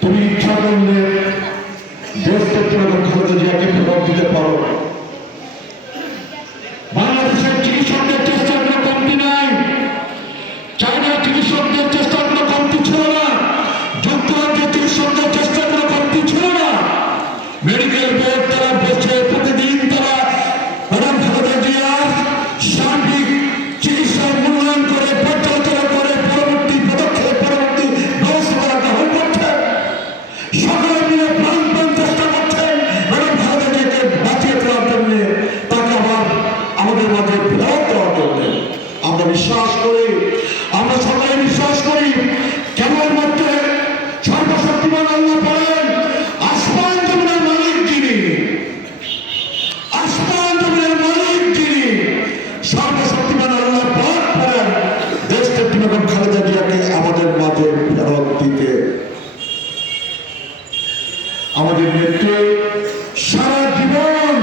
তুমি ইচ্ছা করলে দেশকে খালেদা জিয়াকে ফেরত দিতে পারো। বাংলাদেশের চিকিৎসকদের চেষ্টার কোনো কমতি নাই, চায়নার চিকিৎসকদের চেষ্টার কোনো কমতি ছিল না, যুক্তরাজ্যের চিকিৎসকদের চেষ্টার কোনো কমতি ছিল না। মেডিকেল বোর্ড তারা বসে প্রতিদিন তারা ম্যাডাম খালেদা জিয়ার সার্বিক চিকিৎসার মূল্যায়ন করে পর্যালোচনা করে পরবর্তী পদক্ষেপ পরবর্তী ব্যবস্থা গ্রহণ করছেন। সকলে মিলে প্রাণপণ চেষ্টা করছেন ম্যাডাম খালেদা জিয়াকে বাঁচিয়ে দেওয়ার জন্য, তাকে আবার আমাদের মাঝে ফেরত দেওয়ার জন্য। আমরা বিশ্বাস করি, আমরা সবাই বিশ্বাস করি কেবলমাত্র সর্বশক্তিমান আল্লাহ বলেন, আসমান জমিনের মালিক যিনি, আসমান জমিনের মালিক যিনি, সর্বশক্তিমান আল্লাহ পাক বলেন দেশকে বেগম খালেদা জিয়াকে আমাদের মাঝে ফেরত দিতে। আমাদের নেত্রী সারা জীবন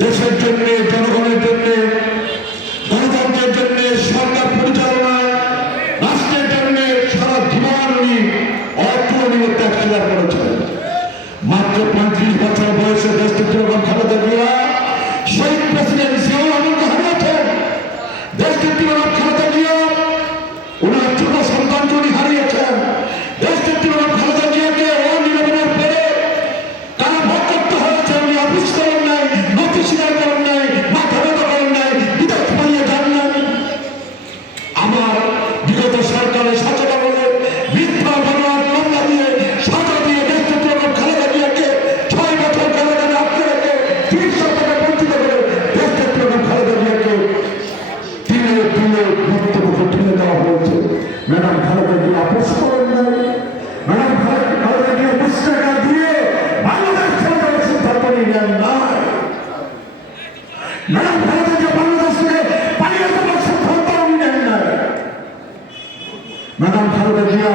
দেশের জন্য, জনগণের জন্য, গণতন্ত্রের জন্য, সরকার পরিচালনায়, রাষ্ট্রের জন্য সারা জীবন উনি অতুলনীয় ত্যাগ স্বীকার করেছেন। মাত্র 35 বছর বয়সে দেশকে বেগম খালেদা জিয়া শহীদ প্রেসিডেন্ট জিয়াউর রহমানকে হারিয়েছেন। দেশকে বেগম খালেদা জিয়া ওনার ছোট সন্তানকে উনি হারিয়েছেন। দেশকে বেগম খালেদা জিয়াকে অনির্বাচনের পরে তারা ভোট করতে হয়েছে, উনি অফিস করেন নাই, নথি স্বীকার করেন নাই, মাথা ব্যথা করেন নাই, বিদেশ পালিয়ে যান নাই। আমার বিগত সরকারের সচেতন বলে মিথ্যা বানোয়ার মামলা দিয়ে সাজা দিয়ে দেশকে বেগম খালেদা জিয়াকে 6 বছর কারাগারে আটকে রেখে চিকিৎসা থেকে বঞ্চিত করে দেশকে বেগম খালেদা জিয়াকে তিলে তিলে মৃত্যুমুখে ঠেলে দেওয়া হয়েছে। ম্যাডাম খালেদা জিয়া আপোষ করেন নাই। ম্যাডাম খালেদা জিয়া পুস্তকা দিয়ে বাংলাদেশ ছেড়ে দেওয়ার সিদ্ধান্ত নিলেন নাই। ম্যাডাম খালেদা জিয়া বাংলাদেশ থেকে পালিয়ে যাওয়ার সিদ্ধান্ত নিলেন নাই। ম্যাডাম খালেদা জিয়া